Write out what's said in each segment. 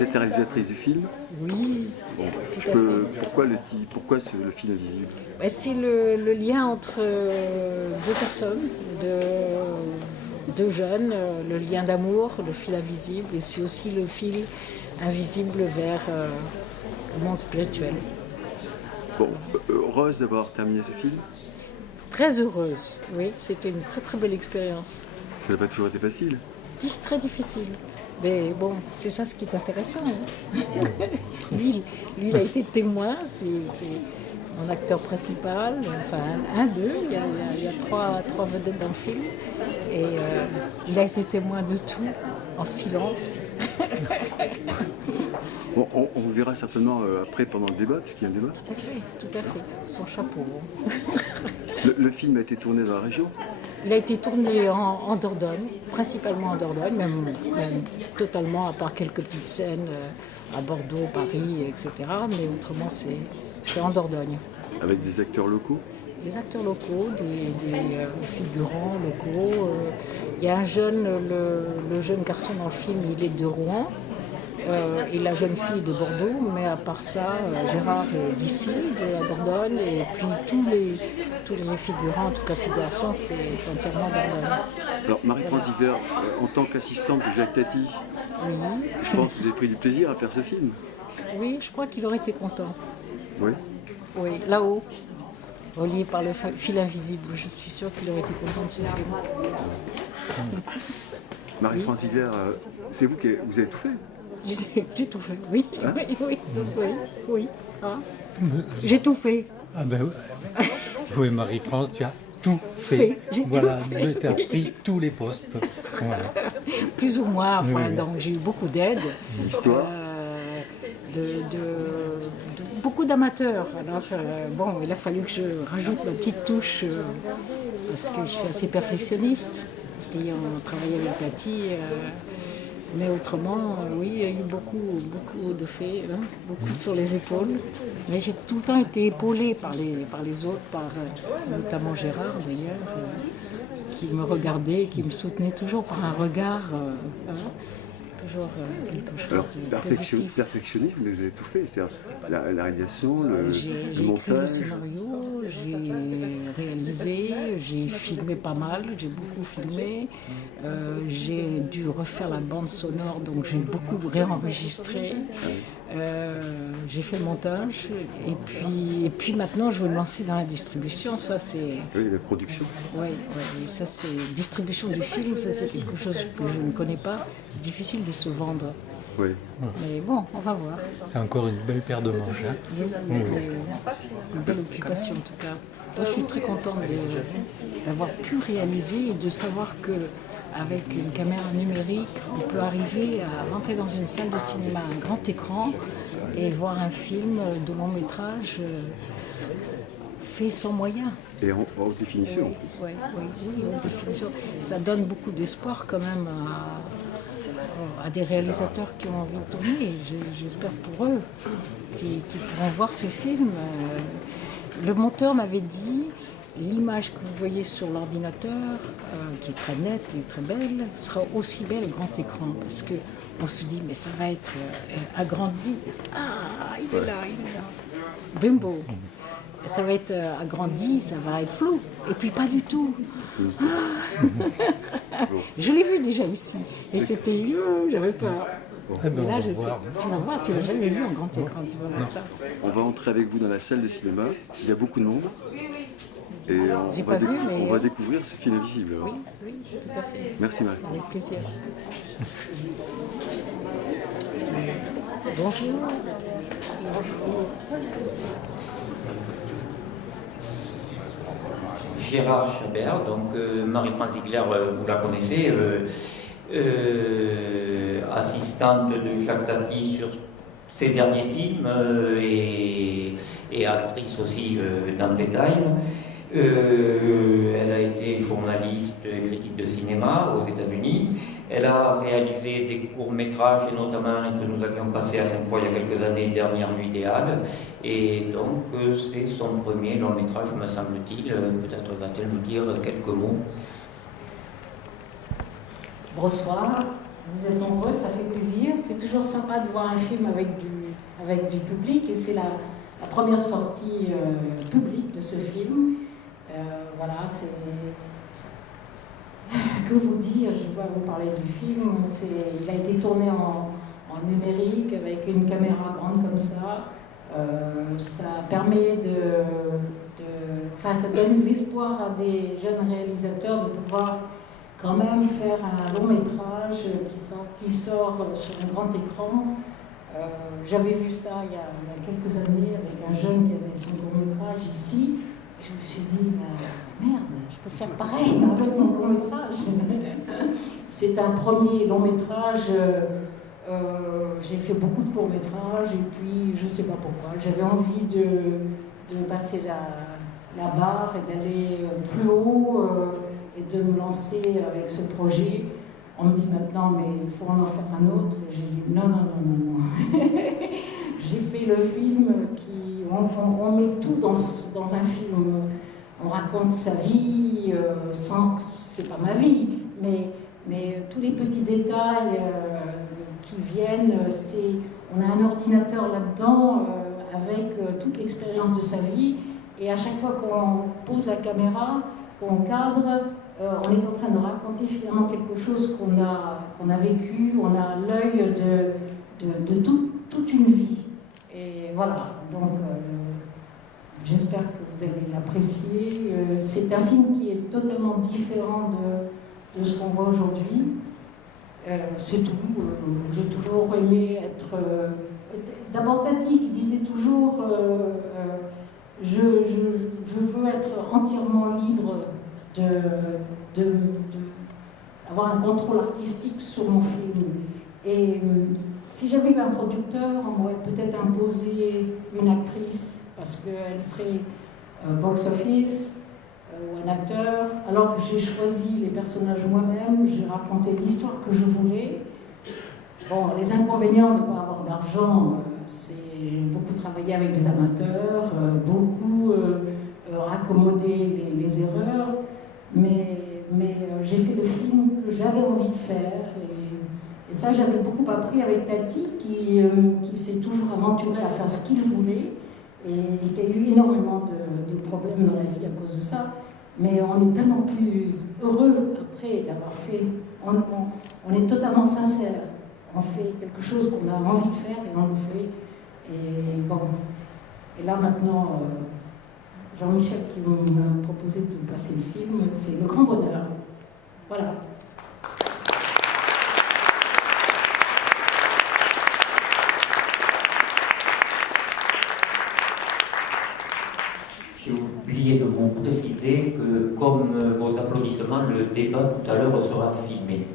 vous êtes la réalisatrice du film. Oui. Bon, pourquoi le film invisible? C'est le lien entre deux personnes, deux jeunes, le lien d'amour, le fil invisible, et c'est aussi le fil invisible vers le monde spirituel. Bon, heureuse d'avoir terminé ce film. Très heureuse, oui, c'était une très très belle expérience. Ça n'a pas toujours été facile. Très difficile. Mais bon, c'est ça ce qui est intéressant. Hein. lui, il a été témoin, c'est mon acteur principal, enfin un d'eux, il y a trois vedettes dans le film. Et il a été témoin de tout, en silence. Bon, on vous verra certainement après pendant le débat, puisqu'il y a un débat. Tout à fait, sans chapeau. Le film a été tourné dans la région? Il a été tourné en Dordogne, principalement en Dordogne, même totalement, à part quelques petites scènes à Bordeaux, Paris, etc. Mais autrement, c'est en Dordogne. Avec des acteurs locaux? Des acteurs locaux, des figurants locaux. Il y a un jeune, le jeune garçon dans le film, il est de Rouen. Et la jeune fille de Bordeaux, mais à part ça, Gérard est d'ici, de la Dordogne, et puis tous les figurants, en tout cas figuration, c'est entièrement Dordogne. Alors Marie-France Ziegler, en tant qu'assistante de Jacques Tati, je pense que vous avez pris du plaisir à faire ce film. Oui, je crois qu'il aurait été content. Oui. Oui, là-haut, relié par le fil invisible, je suis sûre qu'il aurait été content de ce film. Marie-France Ziegler, c'est vous qui avez tout fait? J'ai tout fait, oui. Hein? Oui. Ah. J'ai tout fait. Ah ben oui, Marie-France, tu as tout fait. Voilà, tu as pris tous les postes. Voilà. Plus ou moins, enfin, donc j'ai eu beaucoup d'aide. L'histoire beaucoup d'amateurs. Alors, bon, il a fallu que je rajoute ma petite touche parce que je suis assez perfectionniste. Et on travaille avec Tati. Mais autrement, oui, il y a eu beaucoup de faits, hein, beaucoup sur les épaules. Mais j'ai tout le temps été épaulée par les autres, notamment Gérard d'ailleurs, qui me regardait, qui me soutenait toujours par un regard, toujours quelque chose de positif. Perfectionniste, mais vous avez tout fait, c'est-à-dire la réalisation, le montage. J'ai écrit le scénario, j'ai réalisé, j'ai filmé pas mal, j'ai beaucoup filmé. J'ai dû refaire la bande sonore, donc j'ai beaucoup réenregistré. J'ai fait le montage et puis maintenant je vais me lancer dans la distribution. Ça c'est. Oui, la production. Oui, ça c'est distribution du film. Ça c'est quelque chose que je ne connais pas. C'est difficile de se vendre. Oui. Mais bon, on va voir. C'est encore une belle paire de manches. Hein. C'est une belle occupation en tout cas. Moi, je suis très contente d'avoir pu réaliser et de savoir que avec une caméra numérique, on peut arriver à rentrer dans une salle de cinéma, un grand écran, et voir un film de long métrage fait sans moyens. Et en haute définition. Oui, haute définition. Ça donne beaucoup d'espoir quand même à des réalisateurs qui ont envie de tourner. Et j'espère pour eux qui pourront voir ce film. Le monteur m'avait dit, l'image que vous voyez sur l'ordinateur, qui est très nette et très belle, sera aussi belle au grand écran. Parce qu'on se dit, mais ça va être agrandi. Ah, il est là. Bimbo. Ça va être agrandi, ça va être flou. Et puis pas du tout. Je l'ai vu déjà ici. Et c'était... j'avais peur. Et là, tu vas voir, tu l'as jamais vu en grand écran, tu vas voir ça. On va entrer avec vous dans la salle de cinéma. Il y a beaucoup de monde. Et on va découvrir ce film invisible. Oui, tout à fait. Merci Marie. Avec plaisir. Bonjour. Gérard Chabert, donc Marie-France Ziegler, vous la connaissez, assistante de Jacques Tati sur ses derniers films et actrice aussi dans Playtime. Elle a été journaliste et critique de cinéma aux États-Unis. Elle a réalisé des courts-métrages, et notamment un que nous avions passé à Sainte-Foy il y a quelques années, Dernière nuit des Halles. Et donc, c'est son premier long-métrage, me semble-t-il. Peut-être va-t-elle nous dire quelques mots. Bonsoir. Vous êtes nombreux, ça fait plaisir. C'est toujours sympa de voir un film avec du public et c'est la première sortie publique de ce film. Voilà, c'est... Que vous dire, je vais vous parler du film. Il a été tourné en numérique avec une caméra grande comme ça. Ça permet ça donne l'espoir à des jeunes réalisateurs de pouvoir quand même faire un long métrage qui sort sur un grand écran. J'avais vu ça il y a quelques années avec un jeune qui avait son court métrage ici. Et je me suis dit, merde, je peux faire pareil avec mon long métrage. C'est un premier long métrage. J'ai fait beaucoup de courts métrages et puis je ne sais pas pourquoi. J'avais envie de passer la barre et d'aller plus haut et de me lancer avec ce projet. On me dit maintenant, mais il faut en faire un autre. J'ai dit non. J'ai fait le film on met tout dans un film. On raconte sa vie, c'est pas ma vie, mais tous les petits détails qui viennent, on a un ordinateur là-dedans avec toute l'expérience de sa vie, et à chaque fois qu'on pose la caméra, qu'on cadre, on est en train de raconter finalement quelque chose qu'on a vécu, on a l'œil de toute une vie. Et voilà, donc j'espère que vous allez l'apprécier. C'est un film qui est totalement différent de ce qu'on voit aujourd'hui. C'est tout. J'ai toujours aimé être... D'abord, Tati qui disait toujours je veux être entièrement libre avoir un contrôle artistique sur mon film. Et si j'avais eu un producteur, on m'aurait peut-être imposé une actrice parce qu'elle serait box-office ou un acteur, alors que j'ai choisi les personnages moi-même, j'ai raconté l'histoire que je voulais. Bon, les inconvénients de ne pas avoir d'argent, c'est beaucoup travailler avec des amateurs, beaucoup raccommoder les erreurs, mais j'ai fait le film que j'avais envie de faire. Et ça, j'avais beaucoup appris avec Tati, qui s'est toujours aventuré à faire ce qu'il voulait, et qui a eu énormément de problèmes dans la vie à cause de ça. Mais on est tellement plus heureux après d'avoir fait. On est totalement sincère. On fait quelque chose qu'on a envie de faire et on le fait. Et bon. Et là maintenant, Jean-Michel qui m'a proposé de passer le film, c'est le grand bonheur. Voilà. J'ai oublié de vous préciser que, comme vos applaudissements, le débat tout à l'heure sera filmé.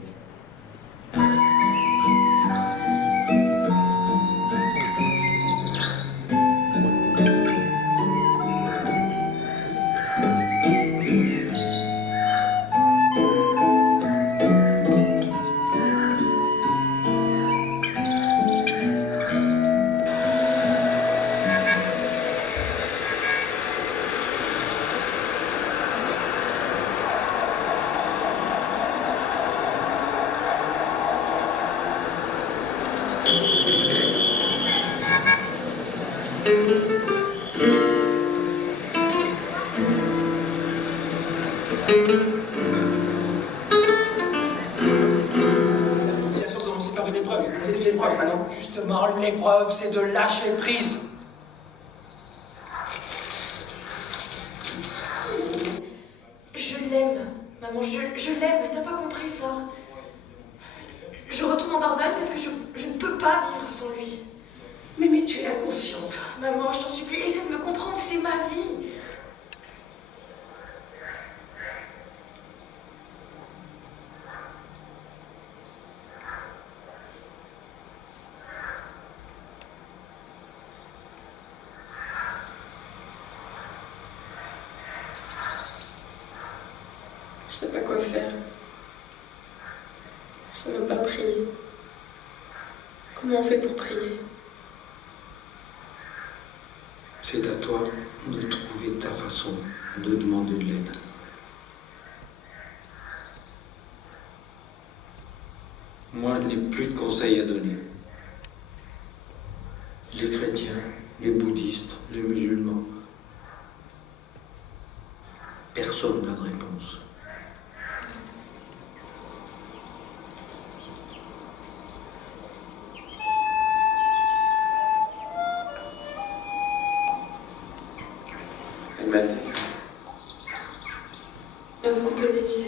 Justement, l'épreuve, c'est de lâcher prise. Je l'aime, maman, je l'aime, t'as pas compris ça. Je retourne en Dordogne parce que je ne peux pas vivre sans lui. Mais tu es inconsciente. Maman, je t'en supplie, essaie de me comprendre, c'est ma vie. Je sais pas quoi faire. Je sais même pas prier. Comment on fait pour prier? C'est à toi de trouver ta façon de demander de l'aide. Moi, je n'ai plus de conseils à donner. Les chrétiens, les bouddhistes, les musulmans, personne n'a de réponse. Humanité. Vous pouvez ici.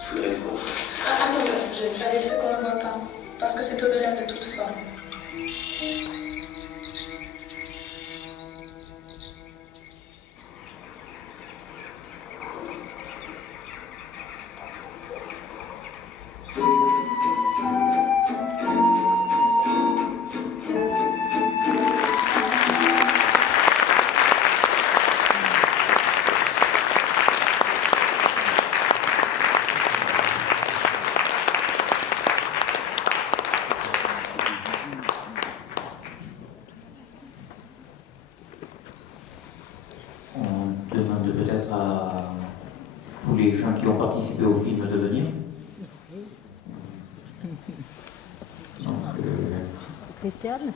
Je voudrais vous. Attendez, avec ce qu'on ne voit pas, parce que c'est au-delà de toute forme. On demande peut-être à tous les gens qui ont participé au film de venir. Donc, Christiane?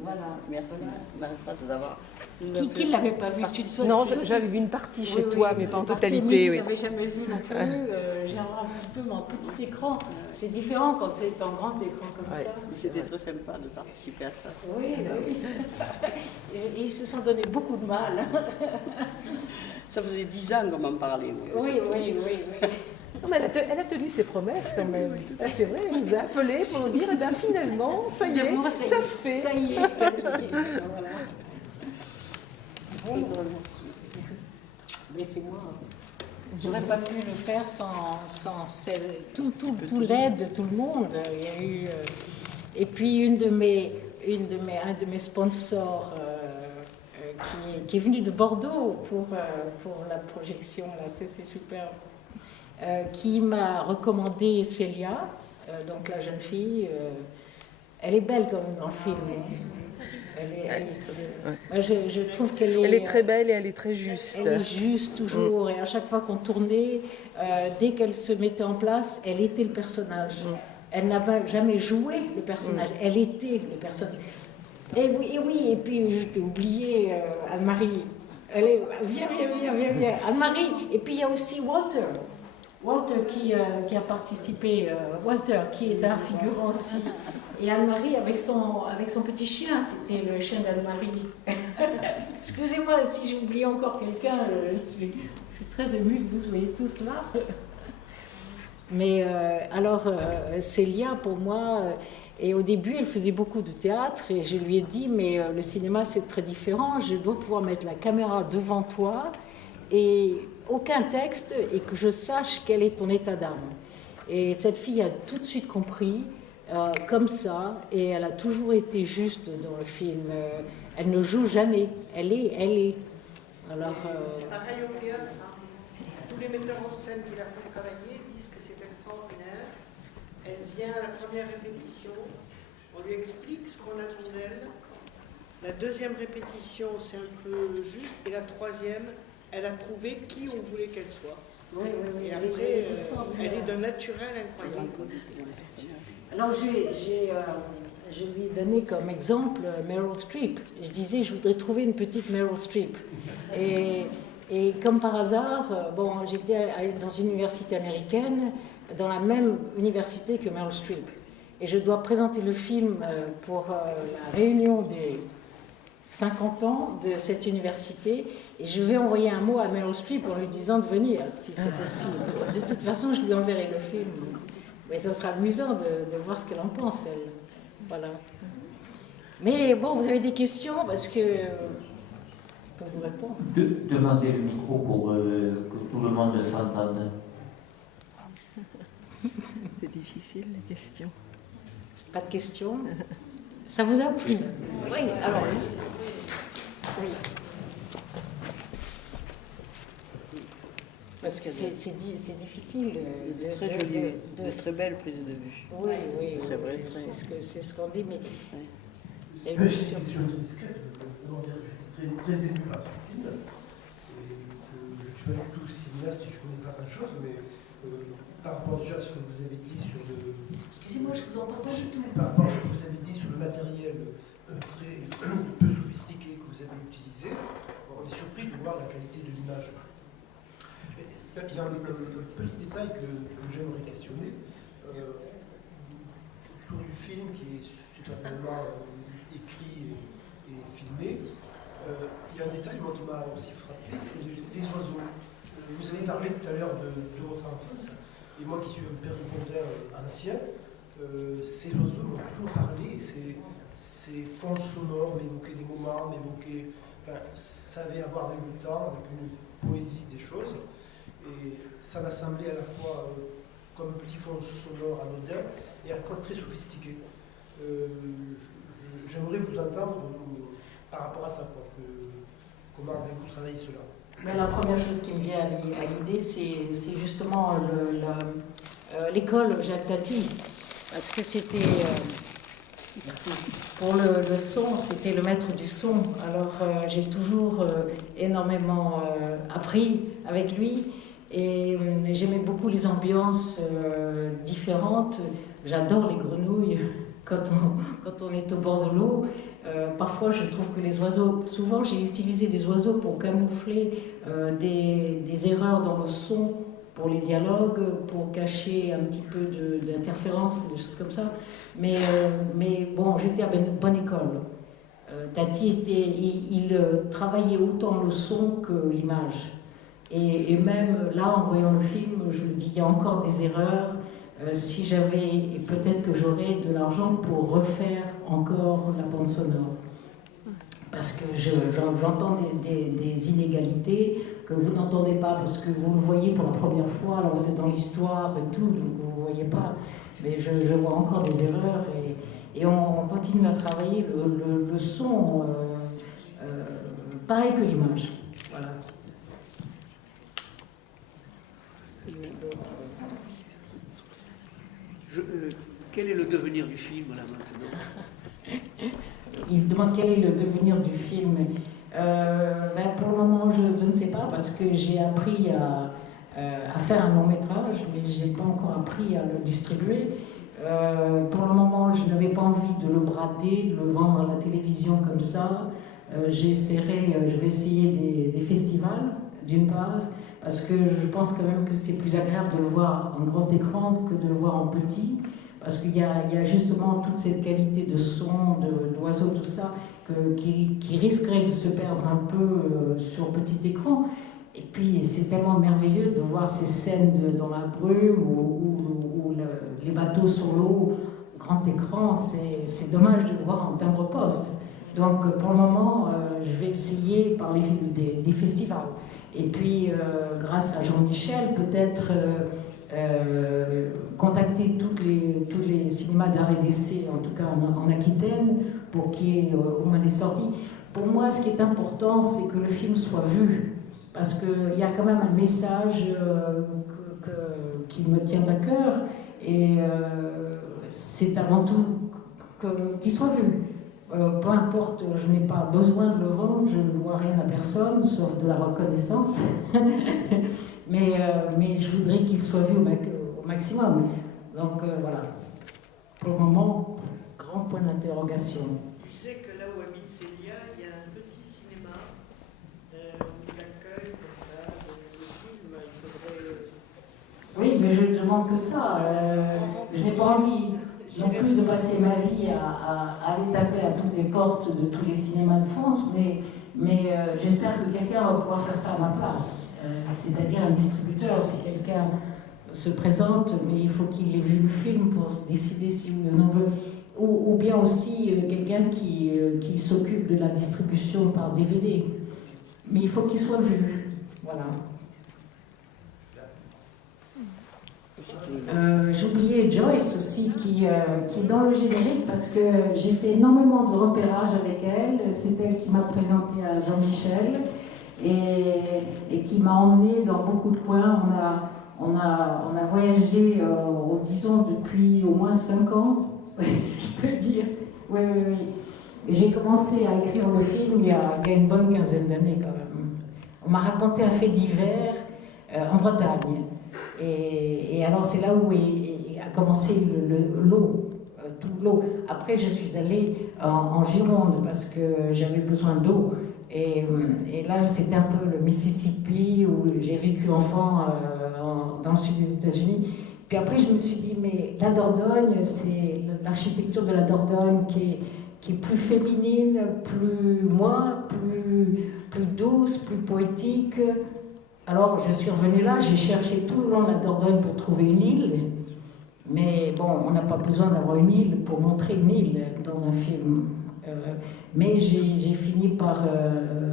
Voilà. Merci, Marie-France, d'avoir... Qui ne l'avait pas vu? Non, j'avais vu une partie chez toi, mais pas en Barthélémy, totalité. Oui. Je n'avais jamais vu non plus. J'ai un peu mon petit écran. C'est différent quand c'est en grand écran comme ça. C'était très sympa de participer à ça. Oui, oui. Et ils se sont donné beaucoup de mal. Ça faisait 10 ans qu'on m'en parlait. Oui. Non, mais elle a tenu ses promesses quand même. Ah, c'est vrai, elle nous a appelés pour nous dire, eh bien, finalement, ça y est, ça se fait. Ça y est. Voilà. Mais c'est moi. J'aurais pas pu le faire sans tout l'aide de tout le monde. Il y a eu, et puis un de mes sponsors qui est venu de Bordeaux pour la projection, là, c'est super, qui m'a recommandé Célia, donc la jeune fille. Elle est belle quand même dans le film. Je trouve qu'elle est très belle et elle est très juste. Elle est juste toujours. Et à chaque fois qu'on tournait, dès qu'elle se mettait en place, elle était le personnage. Elle n'a pas jamais joué le personnage. Elle était le personnage. Et puis je t'ai oublié Anne-Marie. Viens. Anne-Marie. Et puis il y a aussi Walter. Walter qui a participé. Walter qui est un figurant aussi. Et Anne-Marie avec son petit chien, c'était le chien d'Anne-Marie. Excusez-moi si j'ai oublié encore quelqu'un, je suis très émue que vous soyez tous là. Mais Célia, pour moi, et au début, elle faisait beaucoup de théâtre, et je lui ai dit, mais le cinéma, c'est très différent, je dois pouvoir mettre la caméra devant toi, et aucun texte, et que je sache quel est ton état d'âme. Et cette fille a tout de suite compris, comme ça, et elle a toujours été juste dans le film. Elle ne joue jamais, elle est. Alors, c'est pareil au théâtre. Tous les metteurs en scène qui la font travailler disent que c'est extraordinaire. Elle vient à la première répétition, on lui explique ce qu'on attend d'elle. La deuxième répétition, c'est un peu juste, et la troisième, elle a trouvé qui on voulait qu'elle soit. Oui, et après, elle est d'un naturel incroyable. Alors, je lui ai donné comme exemple Meryl Streep. Je disais, je voudrais trouver une petite Meryl Streep. Et comme par hasard, j'étais dans une université américaine, dans la même université que Meryl Streep. Et je dois présenter le film pour la réunion des 50 ans de cette université. Et je vais envoyer un mot à Meryl Streep en lui disant de venir, si c'est possible. De toute façon, je lui enverrai le film. Mais ça sera amusant de voir ce qu'elle en pense, elle. Voilà. Mais bon, vous avez des questions parce que je peux vous répondre. Demandez le micro pour que tout le monde s'entende. C'est difficile, les questions. Pas de questions? Ça vous a plu? Oui, alors. Oui. c'est difficile. De très jolies, de très belles prises de vue. Oui, oui, c'est vrai. C'est ce qu'on dit, mais... Je suis discrète, j'étais très ému par ce film. Et je ne suis pas du tout cinéaste et je ne connais pas plein de choses, mais par rapport déjà à ce que vous avez dit sur le... Excusez-moi, je vous entends pas du tout. Par rapport à ce que vous avez dit sur le matériel très peu sophistiqué que vous avez utilisé, on est surpris de voir la qualité de l'image. Il y a un petit détail que j'aimerais questionner. Autour du film qui est superbement écrit et filmé, il y a un détail moi, qui m'a aussi frappé, c'est les oiseaux. Vous avez parlé tout à l'heure de votre enfance, et moi qui suis un père de conteur ancien, ces oiseaux m'ont toujours parlé, ces fonds sonores m'évoquaient des moments, ça avait à voir avec le temps, avec une poésie des choses, et ça m'a semblé à la fois comme un petit fond sonore anodin, et à la fois très sophistiqué. J'aimerais vous entendre par rapport à ça, comment avez-vous travaillé cela? Mais la première chose qui me vient à l'idée, c'est justement l'école Jacques Tati, parce que c'était, pour le son, c'était le maître du son. Alors j'ai toujours énormément appris avec lui, et j'aimais beaucoup les ambiances différentes. J'adore les grenouilles quand on est au bord de l'eau. Parfois, je trouve que les oiseaux... Souvent, j'ai utilisé des oiseaux pour camoufler des erreurs dans le son, pour les dialogues, pour cacher un petit peu d'interférence, des choses comme ça. Mais bon, j'étais à une bonne école. Tati il travaillait autant le son que l'image. Et même là, en voyant le film, je me dis, il y a encore des erreurs. Si j'avais, et peut-être que j'aurais de l'argent pour refaire encore la bande sonore. Parce que j'entends des inégalités que vous n'entendez pas, parce que vous le voyez pour la première fois, alors vous êtes dans l'histoire et tout, donc vous ne voyez pas. Mais je vois encore des erreurs, et on continue à travailler le son, pareil que l'image. Voilà. Quel est le devenir du film là maintenant? Il demande quel est le devenir du film. Pour le moment, je ne sais pas, parce que j'ai appris à faire un long métrage, mais je n'ai pas encore appris à le distribuer. Pour le moment, je n'avais pas envie de le brader, de le vendre à la télévision comme ça. Je vais essayer des festivals, d'une part, parce que je pense quand même que c'est plus agréable de le voir en grand écran que de le voir en petit, parce qu'il y a justement toute cette qualité de son, d'oiseaux, tout ça, qui risquerait de se perdre un peu sur petit écran. Et puis c'est tellement merveilleux de voir ces scènes dans la brume ou les bateaux sur l'eau, grand écran, c'est dommage de le voir en timbre poste. Donc pour le moment, je vais essayer par des festivals. Et puis, grâce à Jean-Michel, peut-être contacter tous les cinémas d'art et d'essai, en tout cas en Aquitaine, pour qu'il y ait au moins des sorties. Pour moi, ce qui est important, c'est que le film soit vu, parce qu'il y a quand même un message qui me tient à cœur, et c'est avant tout qu'il soit vu. Peu importe, je n'ai pas besoin de le vendre, je ne dois rien à personne, sauf de la reconnaissance. mais je voudrais qu'il soit vu au maximum. Donc voilà. Pour le moment, grand point d'interrogation. Tu sais que là où habite Célia, il y a un petit cinéma où ils accueillent comme ça le film. Il faudrait... Oui, mais je ne demande que ça. Je n'ai pas envie non plus de passer ma vie à aller taper à toutes les portes de tous les cinémas de France, mais j'espère que quelqu'un va pouvoir faire ça à ma place. C'est-à-dire un distributeur, si quelqu'un se présente, mais il faut qu'il ait vu le film pour décider si oui ou non veut. Ou bien aussi quelqu'un qui s'occupe de la distribution par DVD. Mais il faut qu'il soit vu. Voilà. J'oubliais Joyce aussi qui est dans le générique, parce que j'ai fait énormément de repérage avec elle. C'est elle qui m'a présenté à Jean-Michel. et qui m'a emmenée dans beaucoup de coins. On a voyagé, disons, depuis au moins 5 ans, je peux dire. Oui. Et j'ai commencé à écrire le film il y a une bonne quinzaine d'années quand même. On m'a raconté un fait divers en Bretagne. Et alors c'est là où a commencé l'eau, tout l'eau. Après je suis allée en Gironde parce que j'avais besoin d'eau. Et là c'était un peu le Mississippi où j'ai vécu enfant dans le sud des États-Unis. Puis après je me suis dit mais la Dordogne, c'est l'architecture de la Dordogne qui est plus féminine, plus douce, plus poétique. Alors je suis revenue là, j'ai cherché tout le long de la Dordogne pour trouver une île, mais bon, on n'a pas besoin d'avoir une île pour montrer une île dans un film. Mais j'ai fini par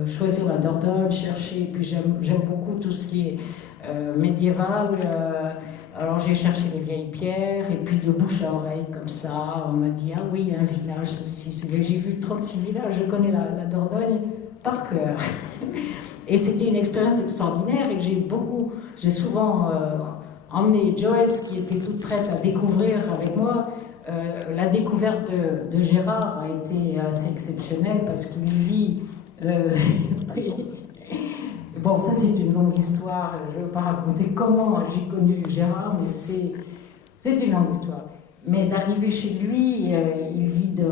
choisir la Dordogne, chercher, et puis j'aime beaucoup tout ce qui est médiéval. Alors j'ai cherché les vieilles pierres, et puis de bouche à oreille, comme ça, on m'a dit « Ah oui, il y a un village, ceci. » J'ai vu 36 villages, je connais la Dordogne par cœur. Et c'était une expérience extraordinaire, et j'ai souvent emmené Joyce, qui était toute prête à découvrir avec moi. La découverte de Gérard a été assez exceptionnelle, parce qu'il vit... Bon, ça c'est une longue histoire, je ne vais pas raconter comment j'ai connu Gérard, mais c'est une longue histoire. Mais d'arriver chez lui, ils vivent,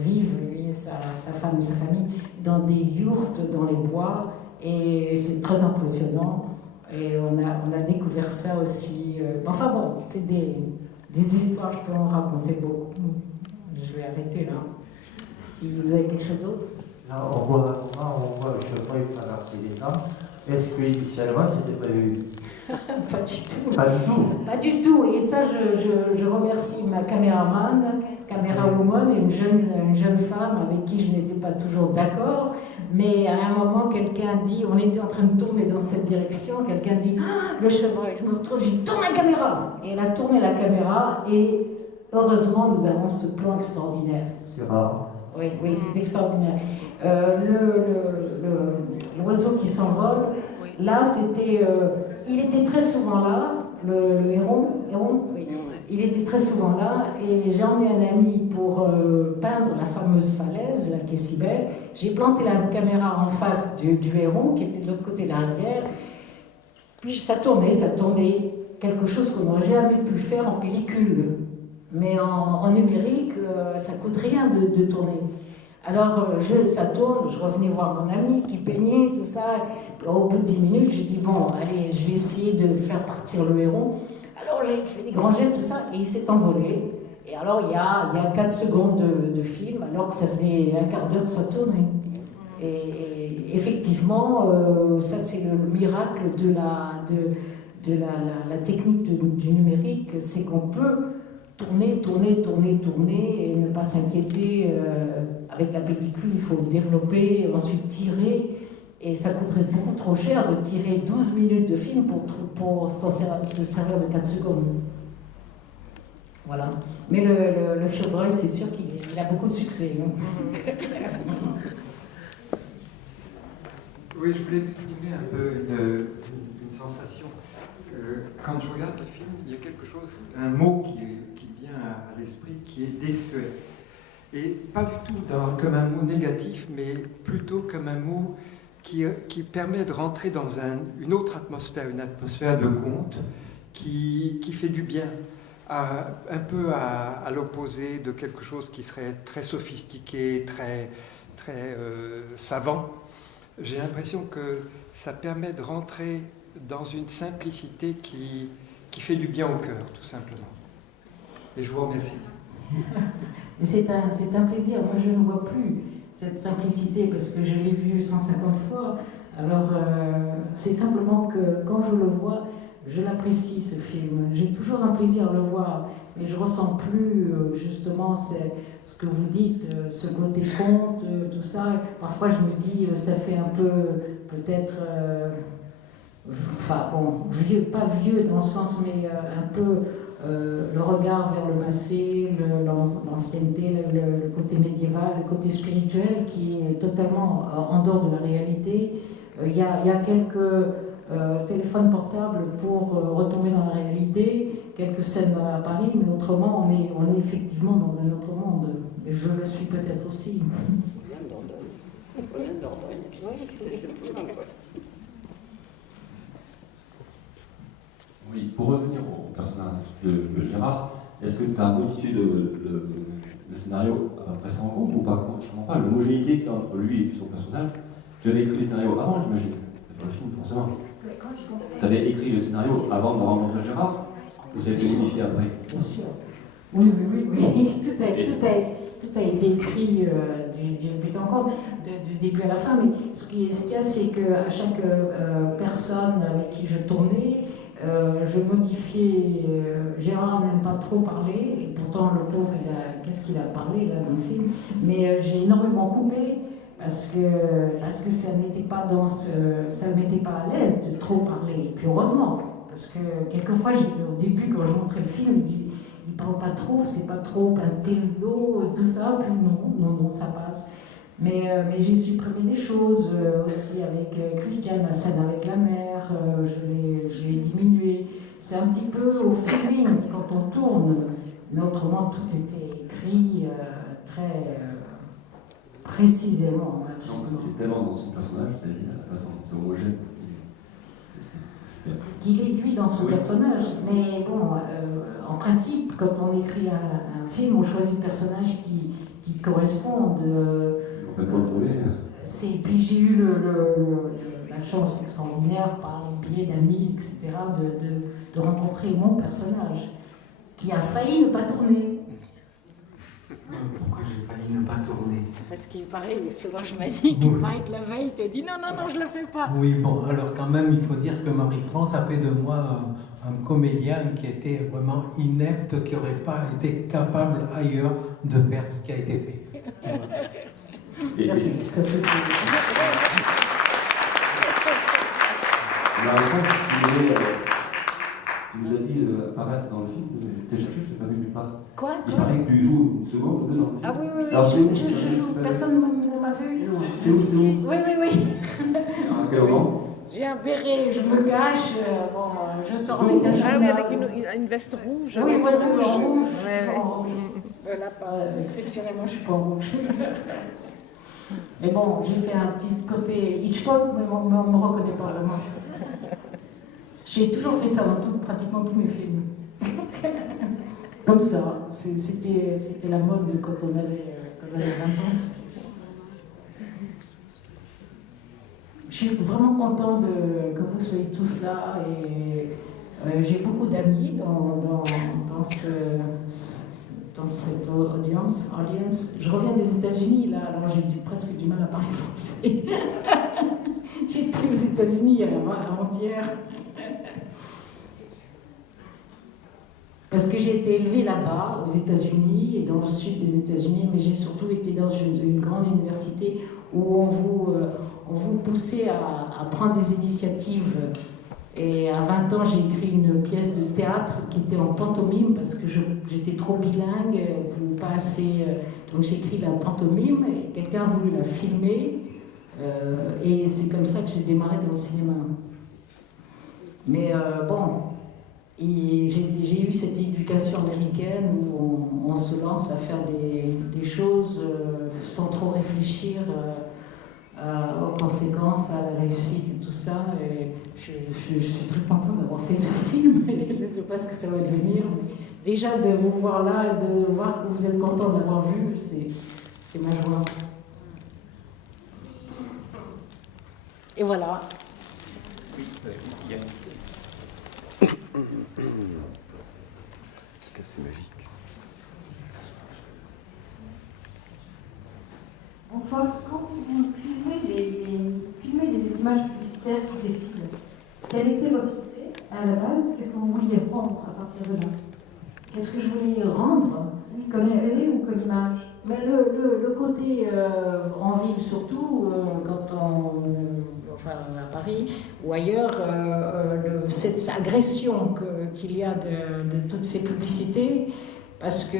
lui et sa femme et sa famille, dans des yourtes dans les bois, et c'est très impressionnant. Et on a découvert ça aussi. Enfin bon, c'est des histoires, je peux en raconter beaucoup. Je vais arrêter là. Si vous avez quelque chose d'autre. Là, on voit le chevreuil traverser les temps. Est-ce que initialement c'était prévu? Pas du tout. Pas du tout. Pas du tout. Et ça, je remercie ma caméraman, caméra-woman, et une jeune femme avec qui je n'étais pas toujours d'accord. Mais à un moment, quelqu'un dit, on était en train de tourner dans cette direction, quelqu'un dit ah, le chevreuil. Je me retrouve, j'ai dit tourne la caméra. Et elle a tourné la caméra, et heureusement, nous avons ce plan extraordinaire. C'est rare. Oui, c'est extraordinaire. L'oiseau qui s'envole, là, c'était... il était très souvent là, le héron, oui. Il était très souvent là, et j'ai emmené un ami pour peindre la fameuse falaise, là, qui est si belle. J'ai planté la caméra en face du héron, qui était de l'autre côté de la rivière. Puis ça tournait, quelque chose qu'on n'aurait jamais pu faire en pellicule. Mais en numérique, ça coûte rien de tourner. Alors, ça tourne, je revenais voir mon ami qui peignait, tout ça. Au bout de 10 minutes, j'ai dit, bon, allez, je vais essayer de faire partir le héron. Alors, j'ai fait des grands gestes, tout ça, et il s'est envolé. Et alors, il y a 4 secondes de film, alors que ça faisait un quart d'heure que ça tournait. Et effectivement, ça, c'est le miracle de la technique du numérique, c'est qu'on peut tourner et ne pas s'inquiéter. Avec la pellicule, il faut développer, ensuite tirer, et ça coûterait beaucoup trop cher de tirer 12 minutes de film pour se servir de 4 secondes. Voilà. Mais le chevreuil, c'est sûr qu'il a beaucoup de succès. Oui, je voulais exprimer un peu une sensation. Quand je regarde le film, il y a quelque chose, un mot qui vient à l'esprit, qui est désuet. Et pas du tout comme un mot négatif, mais plutôt comme un mot qui permet de rentrer dans une autre atmosphère, une atmosphère de conte, qui fait du bien, un peu à l'opposé de quelque chose qui serait très sophistiqué, très savant. J'ai l'impression que ça permet de rentrer dans une simplicité qui fait du bien au cœur, tout simplement. Et je vous remercie. C'est un plaisir. Moi, je ne vois plus cette simplicité parce que je l'ai vu 150 fois. Alors, c'est simplement que quand je le vois, je l'apprécie, ce film. J'ai toujours un plaisir à le voir, mais je ne ressens plus justement ce que vous dites, ce côté conte, tout ça. Parfois, je me dis, ça fait un peu, peut-être, enfin bon, vieux, pas vieux dans le sens, mais un peu le regard vers le passé, l'ancienneté, le côté médiéval, le côté spirituel qui est totalement en dehors de la réalité. Il y a quelques téléphones portables pour retomber dans la réalité, quelques scènes à Paris, mais autrement on est effectivement dans un autre monde. Et je le suis peut-être aussi. C'est simplement quoi. Oui, pour revenir au personnage de Gérard, est-ce que tu as modifié le scénario après ça en compte ou pas? Je ne comprends pas l'homogénéité qu'il y a entre lui et son personnage. Tu avais écrit le scénario avant, j'imagine, pour le film, forcément. Tu avais écrit le scénario avant de rencontrer Gérard ou ça a été modifié après? Bien sûr. Oui. Tout a été écrit du but en compte, du début à la fin. Mais ce qu'il y a, c'est qu'à chaque personne avec qui je tournais, je modifiais. Gérard n'aime pas trop parler, et pourtant le pauvre, qu'est-ce qu'il a parlé là dans le film. Mais j'ai énormément coupé parce que ça n'était pas ça ne m'était pas à l'aise de trop parler. Et puis heureusement, parce que quelquefois, au début, quand je montrais le film, il disait il parle pas trop, c'est pas trop un télo et tout ça, puis non, ça passe. Mais j'ai supprimé des choses aussi avec Christiane, la scène avec la mère, je l'ai diminué. C'est un petit peu au feeling quand on tourne, mais autrement tout était écrit très précisément. Non, parce qu'il est tellement dans son personnage, c'est la façon, c'est homogène. Qu'il est lui dans son personnage, mais bon, en principe, quand on écrit un film, on choisit le personnage qui correspond. Puis j'ai eu la chance extraordinaire, par le biais d'amis, etc., de rencontrer mon personnage, qui a failli ne pas tourner. Pourquoi j'ai failli ne pas tourner? Parce qu'il paraît, Solange m'a dit qu'il paraît que la veille, il te dit non, je le fais pas. Oui, bon, alors quand même, il faut dire que Marie-France a fait de moi un comédien qui était vraiment inepte, qui n'aurait pas été capable ailleurs de faire ce qui a été fait. Voilà. Tu nous as dit apparaître dans le film, t'es cherché, je t'ai pas vu nulle part. Quoi? Il paraît que tu joues une seconde ou deux dans le film. Ah oui, Alors, je joue, personne ne m'a vu. C'est où? Oui. À quel moment? J'ai un béret, je me cache, je sors avec un journal. Ah oui, avec une veste rouge. Oui, une veste rouge. Ouais. Là, exceptionnellement, je ne suis pas en rouge. Mais bon, j'ai fait un petit côté Hitchcock, mais on ne me reconnaît pas vraiment. J'ai toujours fait ça dans pratiquement tous mes films. Comme ça, c'était la mode quand on avait 20 ans. Je suis vraiment content que vous soyez tous là et j'ai beaucoup d'amis dans cette audience. Je reviens des États-Unis là, alors j'ai presque du mal à parler français. J'étais aux États-Unis avant-hier. Parce que j'ai été élevée là-bas, aux États-Unis et dans le sud des États-Unis, mais j'ai surtout été dans une grande université où on vous poussait à prendre des initiatives. Et à 20 ans, j'ai écrit une pièce de théâtre qui était en pantomime parce que j'étais trop bilingue, pas assez. Donc j'ai écrit la pantomime et quelqu'un a voulu la filmer. Et c'est comme ça que j'ai démarré dans le cinéma. Mais bon. Et j'ai eu cette éducation américaine où on se lance à faire des choses sans trop réfléchir aux conséquences, à la réussite et tout ça. Et je suis très contente d'avoir fait ce film. Je ne sais pas ce que ça va devenir. Déjà de vous voir là et de voir que vous êtes content de l'avoir vu, c'est ma joie. Et voilà. C'est assez magique. Bonsoir. Quand vous filmez les images publicitaires qui défilent, quelle était votre idée à la base? Qu'est-ce que vous vouliez rendre à partir de là? Qu'est-ce que je voulais rendre? Oui, comme idée ou comme image? Mais le côté en ville surtout, quand à Paris ou ailleurs, cette agression qu'il y a de toutes ces publicités, parce que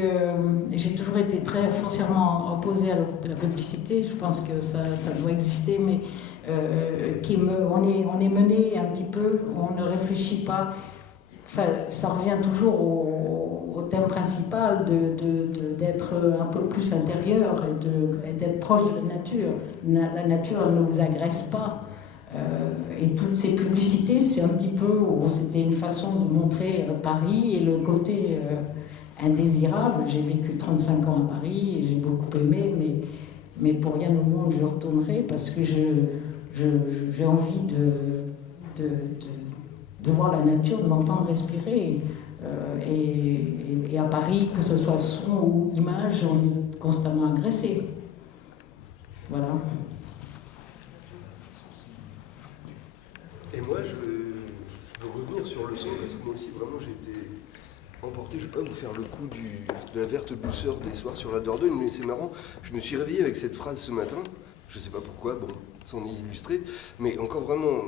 j'ai toujours été très foncièrement opposée à la publicité, je pense que ça doit exister, mais on est mené un petit peu, on ne réfléchit pas. Enfin, ça revient toujours au thème principal d'être un peu plus intérieur et d'être proche de la nature. La nature ne vous agresse pas. Et toutes ces publicités, c'est un petit peu, c'était une façon de montrer Paris et le côté indésirable. J'ai vécu 35 ans à Paris et j'ai beaucoup aimé, mais pour rien au monde je retournerai parce que j'ai envie de voir la nature, de l'entendre respirer. Et à Paris, que ce soit son ou image, on est constamment agressé. Voilà. Et moi, je veux revenir sur le son, parce que moi aussi, vraiment, j'ai été emporté. Je ne vais pas vous faire le coup de la verte douceur des soirs sur la Dordogne, mais c'est marrant. Je me suis réveillé avec cette phrase ce matin. Je ne sais pas pourquoi, bon, c'en est illustré, mais encore vraiment,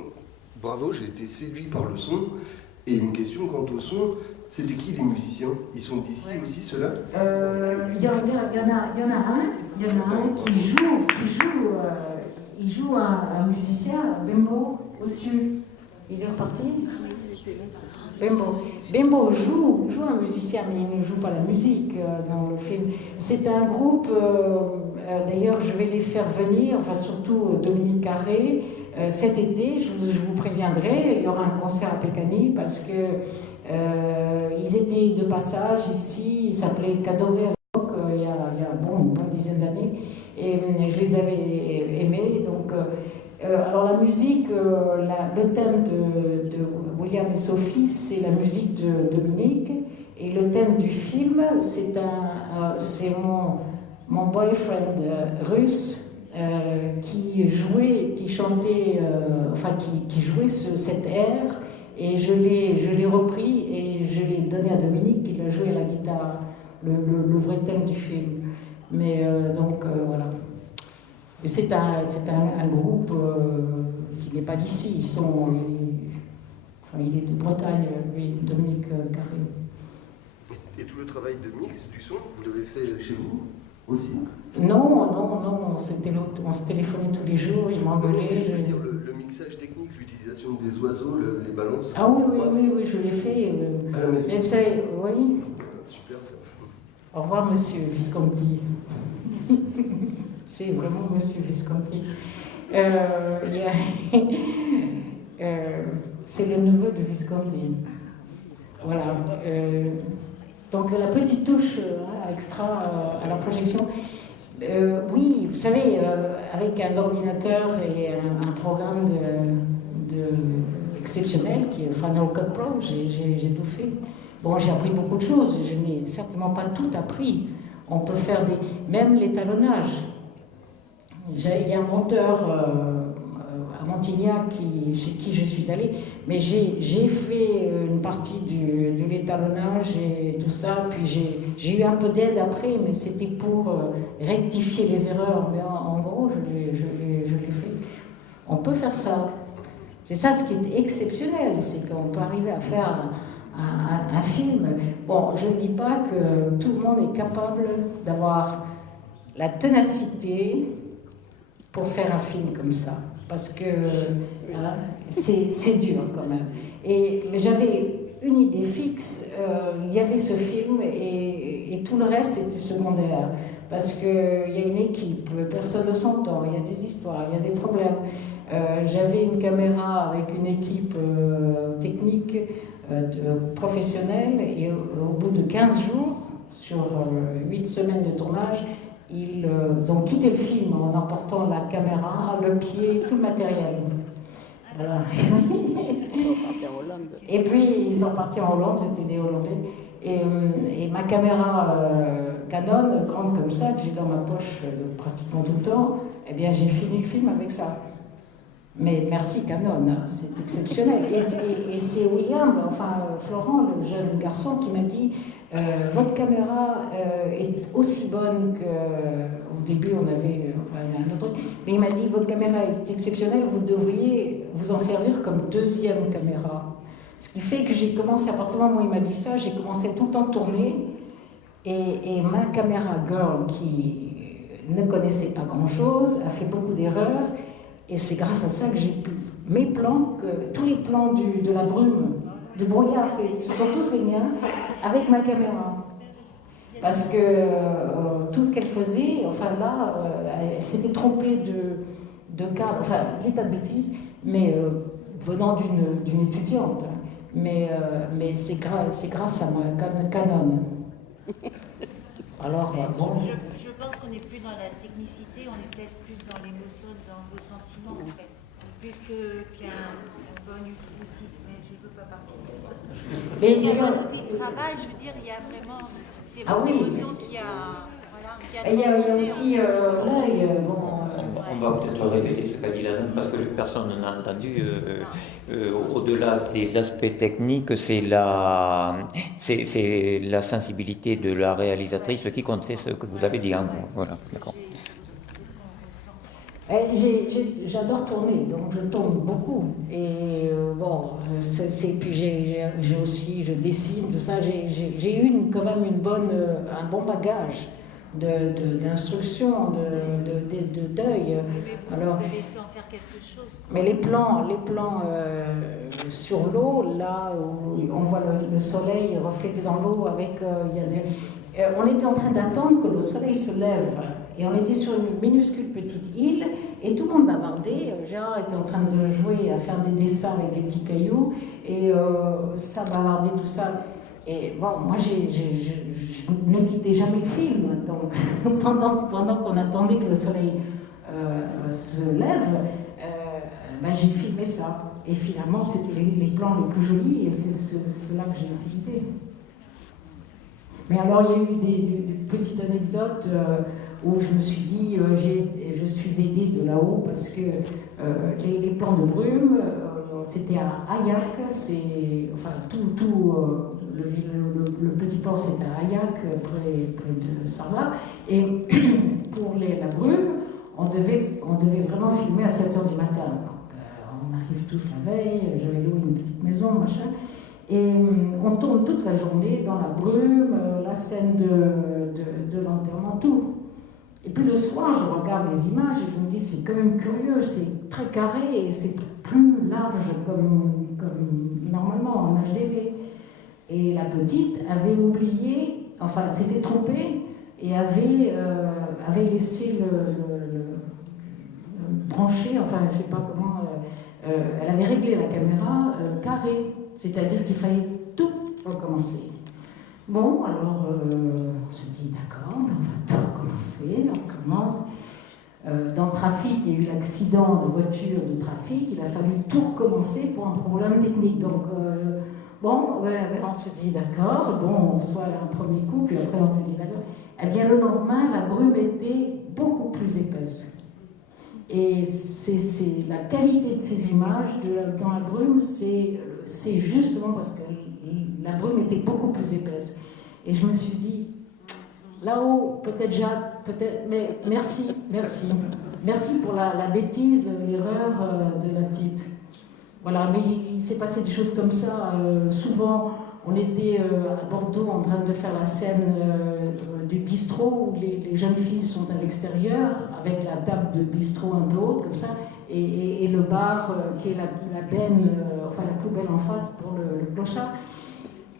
bravo, j'ai été séduit par le son. Et une question quant au son, c'était qui les musiciens? Ils sont d'ici aussi, ceux-là? Il y en a un qui joue un musicien, Bembo, au-dessus. Il est reparti? Bembo joue un musicien, mais il ne joue pas la musique dans le film. C'est un groupe, d'ailleurs je vais les faire venir, enfin surtout Dominique Carré, cet été, je vous préviendrai, il y aura un concert à Pécani parce que ils étaient de passage ici, ils s'appelaient Cadoré à l'époque, il y a une bonne dizaine d'années, et je les avais aimés. Donc, alors la musique, le thème de William et Sophie, c'est la musique de Dominique, et le thème du film, c'est mon boyfriend russe qui chantait, qui jouait cet air, et je l'ai repris et je l'ai donné à Dominique qui l'a joué à la guitare, le vrai thème du film. Mais voilà. Et c'est un groupe qui n'est pas d'ici, il est de Bretagne, lui, Dominique Carré. Et tout le travail de mix du son, vous l'avez fait chez vous aussi? Non, on se téléphonait tous les jours, il m'engueulait. Je veux dire, le mixage technique, l'utilisation des oiseaux, les balances. Ah oui, je l'ai fait. Mais vous savez, oui. Super. Au revoir, monsieur Visconti. C'est vraiment monsieur Visconti. C'est le neveu de Visconti. Voilà. Donc la petite touche extra à la projection. Oui, vous savez, avec un ordinateur et un programme exceptionnel qui est Final Cut Pro, j'ai tout fait. Bon, j'ai appris beaucoup de choses, je n'ai certainement pas tout appris. On peut faire même l'étalonnage. Il y a un monteur à Montignac chez qui je suis allée, mais j'ai fait une partie de l'étalonnage et tout ça, puis j'ai eu un peu d'aide après, mais c'était pour rectifier les erreurs, mais en gros, je l'ai fait. On peut faire ça. C'est ça ce qui est exceptionnel, c'est qu'on peut arriver à faire un film. Bon, je ne dis pas que tout le monde est capable d'avoir la ténacité pour faire un film comme ça, parce que c'est dur quand même. Mais j'avais une idée fixe, il y avait ce film et tout le reste était secondaire, parce qu'il y a une équipe, personne ne s'entend, il y a des histoires, il y a des problèmes. J'avais une caméra avec une équipe technique professionnelle, et au bout de 15 jours, sur 8 semaines de tournage, ils ont quitté le film en emportant la caméra, le pied, tout le matériel. Voilà. Et puis ils sont partis en Hollande, c'était des Hollandais. Et ma caméra Canon, grande comme ça, que j'ai dans ma poche pratiquement tout le temps, eh bien j'ai fini le film avec ça. Mais merci Canon, hein, c'est exceptionnel. Et c'est William, Florent, le jeune garçon, qui m'a dit votre caméra est aussi bonne qu'au début on avait, enfin, il y a un autre truc. Mais il m'a dit, votre caméra est exceptionnelle, vous devriez vous en servir comme deuxième caméra. Ce qui fait que j'ai commencé, à partir du moment où il m'a dit ça, j'ai commencé tout le temps de tourner. Et ma caméra girl, qui ne connaissait pas grand-chose, a fait beaucoup d'erreurs. Et c'est grâce à ça que j'ai pu... Mes plans, tous les plans de la brume, du brouillard, ce sont tous les miens, avec ma caméra. Parce que tout ce qu'elle faisait, enfin là, elle s'était trompée de cadre, enfin, des tas de bêtises, mais venant d'une étudiante. Mais c'est grâce à ma Canon. Alors, bon. Je pense qu'on n'est plus dans la technicité, on est peut-être plus dans l'émotion, dans vos sentiments en fait. Plus qu'un bon outil, mais je ne veux pas parler de ça. Plus qu'un bon outil de travail, je veux dire, il y a vraiment. C'est votre émotion qui a. Voilà, il y a aussi l'œil. On va peut-être révéler ce qu'a dit la dame parce que personne n'a entendu. Au-delà des aspects techniques, c'est la sensibilité de la réalisatrice qui compte, c'est ce que vous avez dit. Hein. Voilà, d'accord. J'adore tourner, donc je tourne beaucoup. Et puis j'ai aussi, je dessine, tout ça. J'ai eu quand même un bon bagage d'instruction, d'œil. Alors, vous avez laissé en faire quelque chose. Mais les plans sur l'eau, là où on voit le soleil reflété dans l'eau, avec on était en train d'attendre que le soleil se lève. Et on était sur une minuscule petite île, et tout le monde bavardait. Gérard était en train de jouer, à faire des dessins avec des petits cailloux, et ça bavardait, tout ça. Et bon, moi, je ne quittais jamais le film. Donc, pendant qu'on attendait que le soleil se lève, j'ai filmé ça. Et finalement, c'était les plans les plus jolis, et c'est ceux-là que j'ai utilisés. Mais alors, il y a eu des petites anecdotes où je me suis dit, je suis aidée de là-haut parce que les plans de brume, c'était à Ayak, le petit port c'était à Ayak, près de Sarlat, et pour la brume, on devait vraiment filmer à 7h du matin. Donc, on arrive tous la veille, j'avais loué une petite maison, machin, et on tourne toute la journée dans la brume, la scène de l'enterrement, tout. Et puis le soir, je regarde les images et je me dis, c'est quand même curieux, c'est très carré et c'est plus large comme normalement en HDV. Et la petite avait oublié, enfin s'était trompée et avait laissé le brancher, enfin je ne sais pas comment, elle avait réglé la caméra carré, c'est-à-dire qu'il fallait tout recommencer. Bon, alors on se dit d'accord, on va tout recommencer, on commence. Dans le trafic, il y a eu l'accident de voiture de trafic, il a fallu tout recommencer pour un problème technique. Donc, on se dit d'accord, on soit un premier coup, puis après on s'est dit d'accord. Eh bien, le lendemain, la brume était beaucoup plus épaisse. Et c'est la qualité de ces images dans la brume, c'est justement parce que la brume était beaucoup plus épaisse. Et je me suis dit, là-haut, peut-être Jacques, mais merci pour la bêtise, l'erreur de la petite. Voilà, mais il s'est passé des choses comme ça. Souvent, on était à Bordeaux en train de faire la scène du bistrot où les jeunes filles sont à l'extérieur avec la table de bistrot un peu haute comme ça et le bar qui est la benne, la poubelle en face pour le clochard.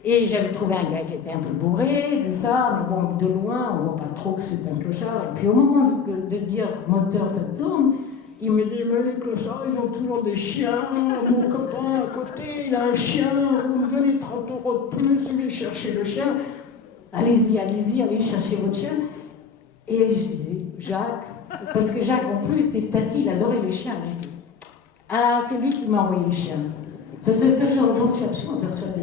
Et j'avais trouvé un gars qui était un peu bourré, de ça, mais bon, de loin, on ne voit pas trop que c'est un clochard. Et puis au moment de dire moteur, ça tourne, il me dit, mais les clochards, ils ont toujours des chiens. Mon copain à côté, il a un chien, vous me donnez 30 € de plus, je vais chercher le chien. Allez-y, allez chercher votre chien. Et je disais, Jacques, parce que Jacques, en plus, c'était Tati, il adorait les chiens. J'ai dit, ah, c'est lui qui m'a envoyé le chien. Ça, j'en suis absolument persuadée.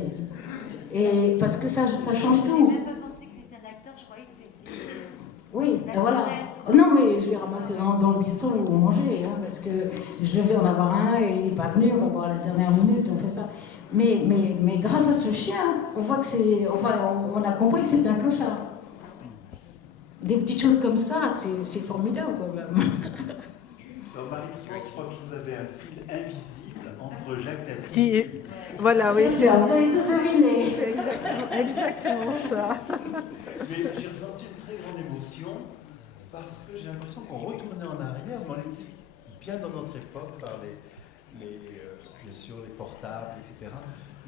Et parce que ça change tout. Je n'ai même pas pensé que c'était un acteur, je croyais que c'était. Oui, voilà. Non, mais je l'ai ramassé dans le bistrot où on mangeait, parce que je devais en avoir un et il n'est pas venu, on va voir à la dernière minute, on fait ça. Mais grâce à ce chien, on voit que c'est. Enfin, on a compris que c'était un clochard. des petites choses comme ça, c'est formidable quand même. Marie-France, je crois que vous avez un fil invisible entre Jacques Tati Voilà, oui, c'est exactement ça. Mais j'ai ressenti une très grande émotion parce que j'ai l'impression qu'on retournait en arrière, mais on était bien dans notre époque par bien sûr les portables, etc.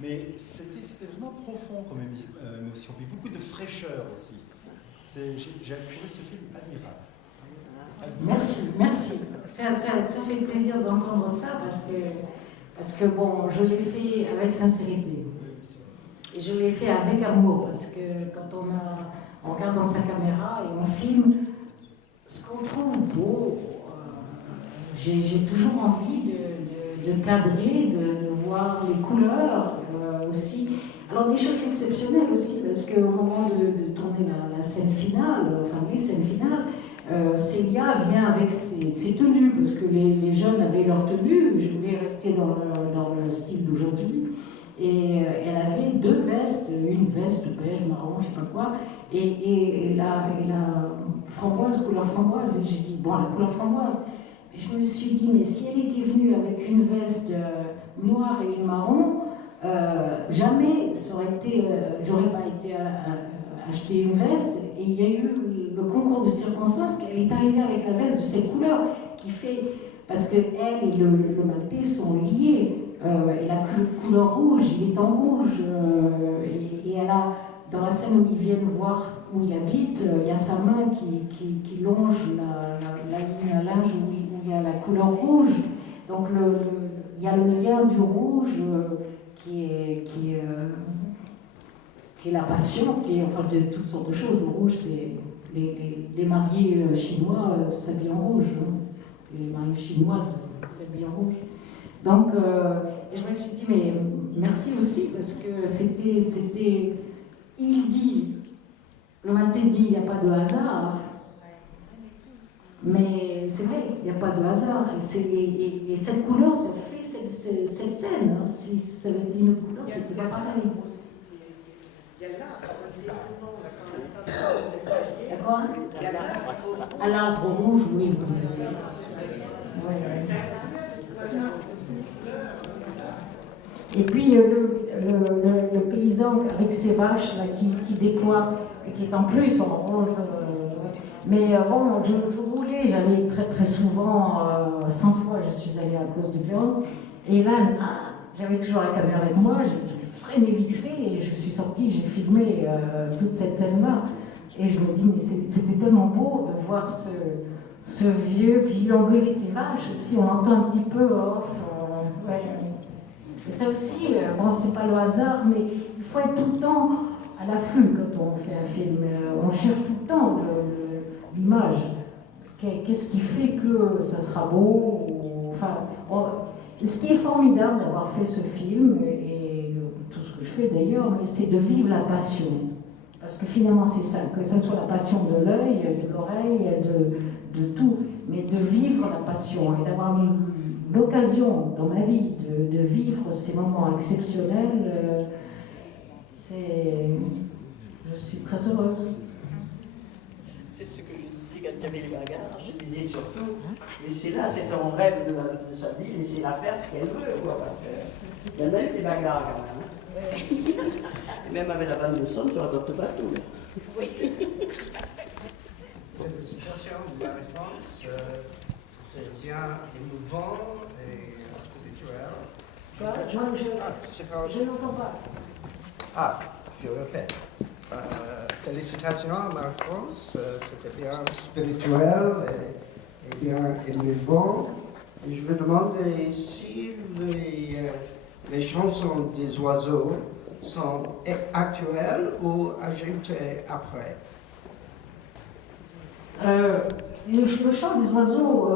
Mais c'était vraiment profond comme émotion, puis beaucoup de fraîcheur aussi. J'ai trouvé ce film admirable. Merci, merci. Ça fait plaisir d'entendre ça parce que bon, je l'ai fait avec sincérité. Et je l'ai fait avec amour parce que quand on regarde dans sa caméra et on filme, ce qu'on trouve beau, j'ai toujours envie de cadrer, de voir les couleurs aussi. Alors des choses exceptionnelles aussi parce qu'au moment de tourner la scène finale, enfin les scènes finales, Célia vient avec ses tenues, parce que les jeunes avaient leurs tenues, je voulais rester dans le style d'aujourd'hui, et elle avait deux vestes, une veste beige, marron, je sais pas quoi, et la framboise, couleur framboise, et j'ai dit, bon, la couleur framboise, et je me suis dit, mais si elle était venue avec une veste noire et une marron, jamais j'aurais pas été acheter une veste, et il y a eu le concours de circonstances qu'elle est arrivée avec la veste de cette couleur qui fait, parce que elle et le maltais sont liés, et la couleur rouge, il est en rouge, et elle a, dans la scène où ils viennent voir où il habite, il y a sa main qui longe la ligne à linge où il y a la couleur rouge, donc il y a le lien du rouge qui est la passion, qui est enfin de toutes sortes de choses. Le rouge, c'est les mariés chinois s'habillent en rouge, hein. Les mariées chinoises s'habillent en rouge. Donc, et je me suis dit, mais merci aussi, parce que c'était, il dit, le maltais dit, il n'y a pas de hasard, mais c'est vrai, il n'y a pas de hasard, et cette couleur, ça fait cette scène, hein. Si ça avait été une autre couleur, c'était pas pareil. D'accord. À l'arbre rouge, oui. Et puis le paysan avec ses vaches là, qui déploie, et qui est en plus en rose. Mais bon, je voulais, j'allais très très souvent, 100 fois je suis allée à cause du violence. Et là, j'avais toujours la caméra avec moi, j'ai freiné vite fait et je suis sortie, j'ai filmé toute cette scène-là. Et je me dis, mais c'était tellement beau de voir ce vieux, puis il engueulait ses vaches aussi, on entend un petit peu off. Ouais. Et ça aussi, bon, c'est pas le hasard, mais il faut être tout le temps à l'affût quand on fait un film. On cherche tout le temps l'image. Qu'est-ce qui fait que ça sera beau enfin, ce qui est formidable d'avoir fait ce film, et tout ce que je fais d'ailleurs, mais c'est de vivre la passion. Parce que finalement c'est ça, que ce soit la passion de l'œil, de l'oreille, de tout, mais de vivre la passion et d'avoir eu l'occasion dans ma vie de vivre ces moments exceptionnels, je suis très heureuse. C'est ce que je disais quand il y avait les bagarres, je disais surtout, mais c'est là, c'est son rêve de sa vie, laisser la faire ce qu'elle veut, quoi, parce qu'il y en a eu des bagarres quand même. Et même avec la bande de son, tu racontes pas tout. Oui. Cette situation de la réponse, c'est bien émouvant et spirituel. Je n'entends pas. Ah, je répète. Félicitations à Marie-France, c'était bien spirituel et bien émouvant. Et je me demandais si les chansons des oiseaux sont actuelles ou ajoutées après. Le chant des oiseaux,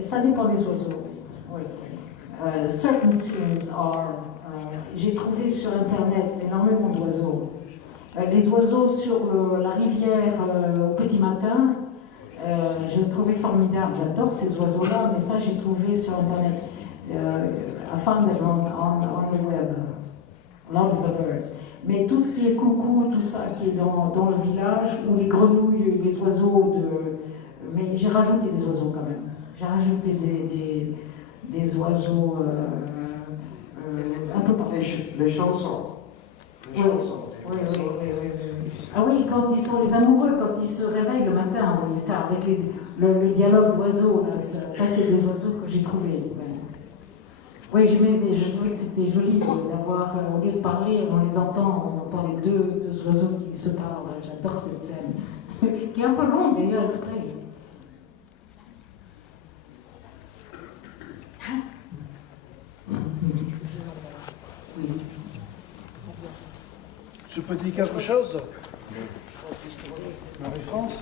ça dépend des oiseaux. Oui. Certain scenes are. J'ai trouvé sur Internet énormément d'oiseaux. Les oiseaux sur la rivière au petit matin, je le trouvais formidable. J'adore ces oiseaux-là, mais ça j'ai trouvé sur Internet. I found them on the web. lot of the birds. Mais tout ce qui est coucou, tout ça qui est dans le village, ou les grenouilles, les oiseaux mais j'ai rajouté des oiseaux quand même. J'ai rajouté des oiseaux un peu partout. Les chansons. Les chansons. Oui. Ah oui, quand ils sont les amoureux, quand ils se réveillent le matin, oui, ça, avec le dialogue d'oiseaux, ça c'est des oiseaux que j'ai trouvés. Oui, mais je trouvais que c'était joli d'avoir, au lieu de parler, on entend les deux oiseaux qui se parlent. J'adore cette scène, qui est un peu longue d'ailleurs, exprès. Je peux dire quelque chose, Marie-France?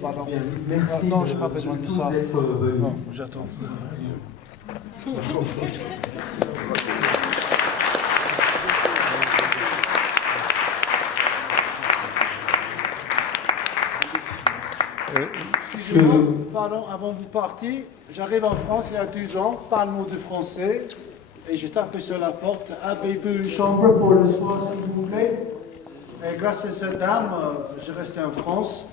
Pardon. Merci. Non, j'ai pas besoin de ça. Non, j'attends. Excusez-moi, pardon, avant de vous partir, j'arrive en France il y a 2 ans, pas le mot de français, et j'ai tapé sur la porte, avez-vous une chambre pour le soir s'il vous plaît? Et grâce à cette dame, j'ai resté en France.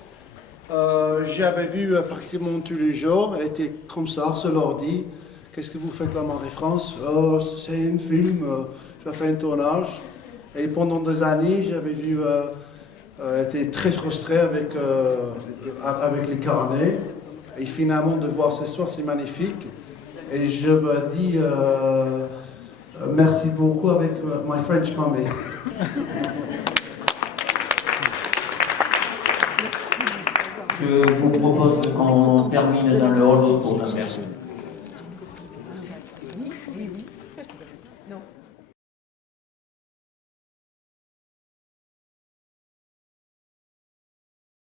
J'avais vu pratiquement tous les jours, elle était comme ça, sur l'ordi. Qu'est-ce que vous faites là, Marie-France? Oh, c'est un film, je vais faire un tournage. Et pendant des années, j'avais vu, elle était très frustrée avec les carnets. Et finalement, de voir ce soir, c'est magnifique. Et je veux dire merci beaucoup avec my French mommy. Je vous propose qu'on termine dans le hall autour d'un verre.